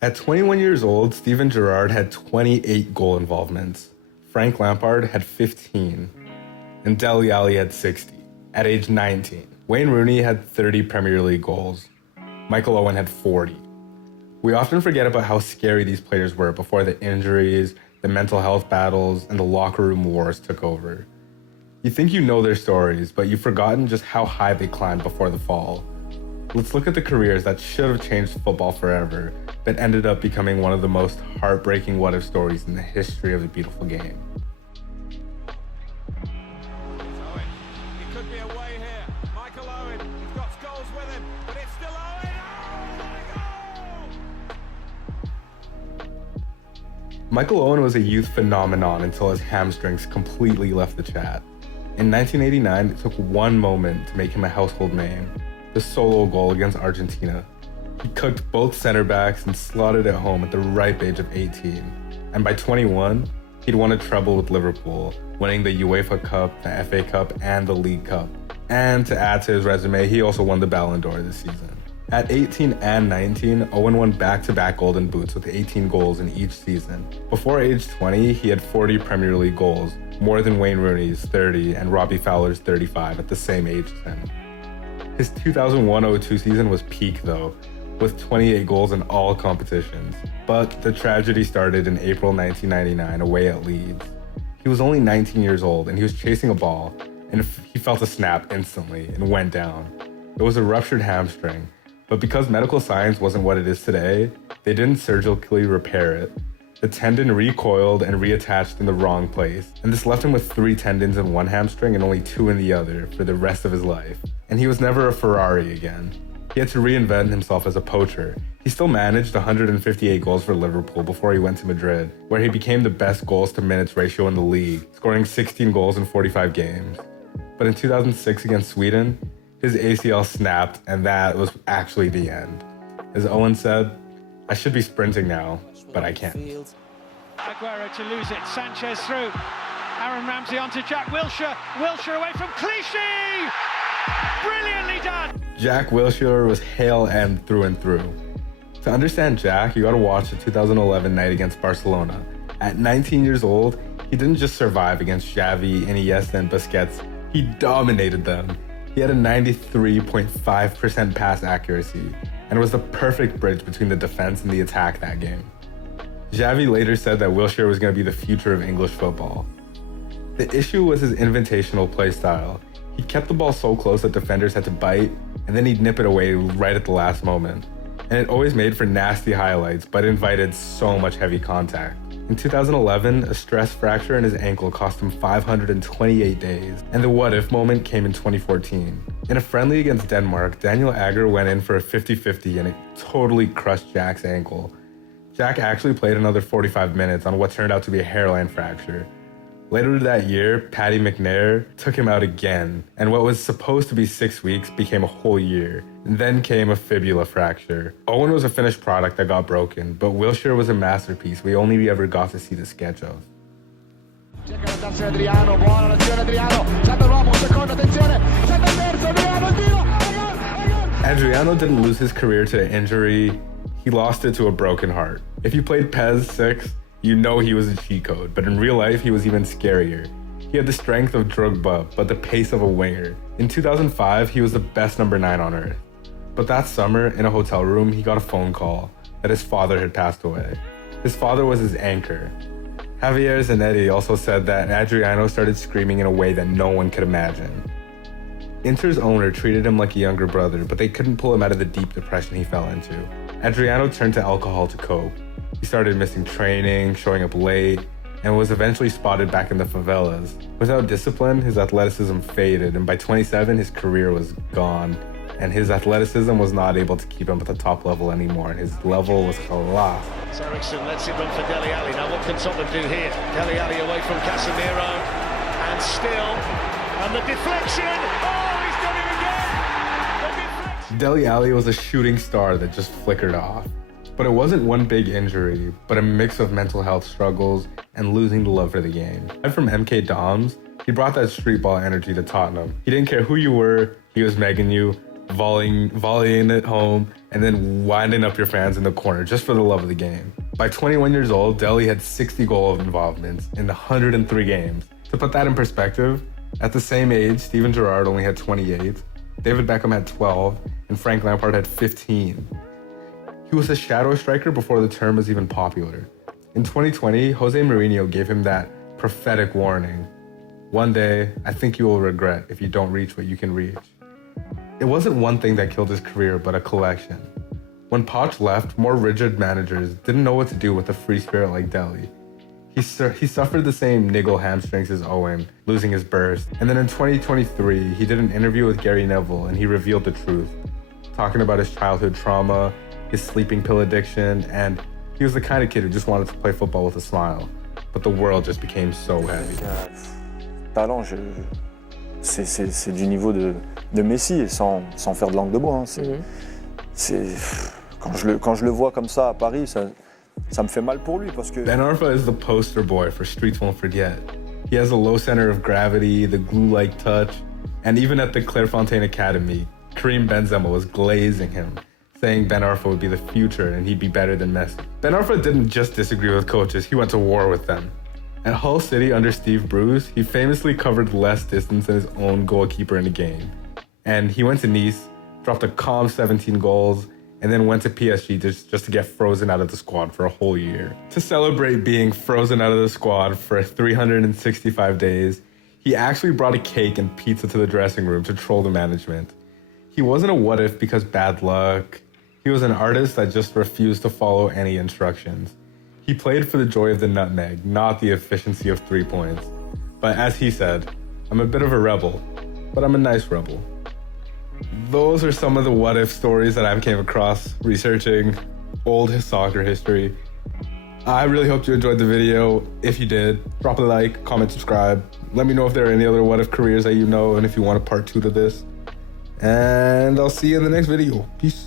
At 21 years old, Steven Gerrard had 28 goal involvements. Frank Lampard had 15. And Dele Alli had 60 at age 19. Wayne Rooney had 30 Premier League goals. Michael Owen had 40. We often forget about how scary these players were before the injuries, the mental health battles, and the locker room wars took over. You think you know their stories, but you've forgotten just how high they climbed before the fall. Let's look at the careers that should have changed football forever, but ended up becoming one of the most heartbreaking what-if stories in the history of the beautiful game. Owen, he could be away here. Michael Owen, he's got goals with him, but it's still Owen. Oh, what a goal! Michael Owen was a youth phenomenon until his hamstrings completely left the chat. In 1989, it took one moment to make him a household name, the solo goal against Argentina. He cooked both center backs and slotted it home at the ripe age of 18. And by 21, he'd won a treble with Liverpool, winning the UEFA Cup, the FA Cup, and the League Cup. And to add to his resume, he also won the Ballon d'Or this season. At 18 and 19, Owen won back-to-back Golden Boots with 18 goals in each season. Before age 20, he had 40 Premier League goals, more than Wayne Rooney's 30 and Robbie Fowler's 35 at the same age as him. His 2001-02 season was peak though, with 28 goals in all competitions. But the tragedy started in April 1999 away at Leeds. He was only 19 years old and he was chasing a ball, and he felt a snap instantly and went down. It was a ruptured hamstring, but because medical science wasn't what it is today, they didn't surgically repair it. The tendon recoiled and reattached in the wrong place, and this left him with 3 tendons in one hamstring and only 2 in the other for the rest of his life. And he was never a Ferrari again. He had to reinvent himself as a poacher. He still managed 158 goals for Liverpool before he went to Madrid, where he became the best goals to minutes ratio in the league, scoring 16 goals in 45 games. But in 2006 against Sweden, his ACL snapped, and that was actually the end. As Owen said, "I should be sprinting now, but I can't." Aguero to lose it, Sanchez through, Aaron Ramsey onto Jack Wilshere, Wilshere away from Clichy! Brilliantly done! Jack Wilshere was Hail and through. To understand Jack, you gotta watch the 2011 night against Barcelona. At 19 years old, he didn't just survive against Xavi, Iniesta, and Busquets, he dominated them. He had a 93.5% pass accuracy, and was the perfect bridge between the defense and the attack that game. Xavi later said that Wilshere was going to be the future of English football. The issue was his invitational play style. He kept the ball so close that defenders had to bite, and then he'd nip it away right at the last moment. And it always made for nasty highlights, but invited so much heavy contact. In 2011, a stress fracture in his ankle cost him 528 days, and the what-if moment came in 2014. In a friendly against Denmark, Daniel Agger went in for a 50-50 and it totally crushed Jack's ankle. Jack actually played another 45 minutes on what turned out to be a hairline fracture. Later that year, Paddy McNair took him out again, and what was supposed to be 6 weeks became a whole year. And then came a fibula fracture. Owen was a finished product that got broken, but Wilshere was a masterpiece we only ever got to see the sketch of. Adriano, buona l'azione Adriano, salta l'uomo, secondo, attenzione, salta il terzo, Adriano, tiro, Adriano didn't lose his career to injury, he lost it to a broken heart. If you played PES 6, you know he was a cheat code, but in real life he was even scarier. He had the strength of Drogba, but the pace of a winger. In 2005, he was the best number 9 on earth. But that summer, in a hotel room, he got a phone call that his father had passed away. His father was his anchor. Javier Zanetti also said that Adriano started screaming in a way that no one could imagine. Inter's owner treated him like a younger brother, but they couldn't pull him out of the deep depression he fell into. Adriano turned to alcohol to cope. He started missing training, showing up late, and was eventually spotted back in the favelas. Without discipline, his athleticism faded, and by 27, his career was gone. And his athleticism was not able to keep him at the top level anymore, and his level was khalas. Eriksson lets it run for Dele Alli. Now what can Tottenham do here? Dele Alli away from Casemiro, and still, and the deflection! Oh, he's done it again! The deflection! Dele Alli was a shooting star that just flickered off. But it wasn't one big injury, but a mix of mental health struggles and losing the love for the game. Aside from MK Doms, he brought that street ball energy to Tottenham. He didn't care who you were, he was megging you, volleying it home, and then winding up your fans in the corner just for the love of the game. By 21 years old, Dele had 60 goal involvements in 103 games. To put that in perspective, at the same age, Steven Gerrard only had 28, David Beckham had 12, and Frank Lampard had 15. He was a shadow striker before the term was even popular. In 2020, Jose Mourinho gave him that prophetic warning. One day, I think you will regret if you don't reach what you can reach. It wasn't one thing that killed his career, but a collection. When Poch left, more rigid managers didn't know what to do with a free spirit like Dele. He suffered the same niggle hamstrings as Owen, losing his burst. And then in 2023, he did an interview with Gary Neville and he revealed the truth, talking about his childhood trauma, his sleeping pill addiction, and he was the kind of kid who just wanted to play football with a smile. But the world just became so heavy. Talent, c'est du niveau de Messi, et sans faire de langue de bois. Hein. Quand je le vois comme ça à Paris, ça me fait mal pour lui parce que... Ben Arfa is the poster boy for Streets Won't Forget. He has a low center of gravity, the glue-like touch, and even at the Clairefontaine Academy, Karim Benzema was glazing him, saying Ben Arfa would be the future and he'd be better than Messi. Ben Arfa didn't just disagree with coaches, he went to war with them. At Hull City under Steve Bruce, he famously covered less distance than his own goalkeeper in a game. And he went to Nice, dropped a calm 17 goals, and then went to PSG just to get frozen out of the squad for a whole year. To celebrate being frozen out of the squad for 365 days, he actually brought a cake and pizza to the dressing room to troll the management. He wasn't a what if because bad luck. He was an artist that just refused to follow any instructions. He played for the joy of the nutmeg, not the efficiency of 3 points. But as he said, I'm a bit of a rebel, but I'm a nice rebel. Those are some of the what-if stories that I've came across researching old soccer history. I really hope you enjoyed the video. If you did, drop a like, comment, subscribe. Let me know if there are any other what-if careers that you know and if you want a part 2 to this. And I'll see you in the next video. Peace.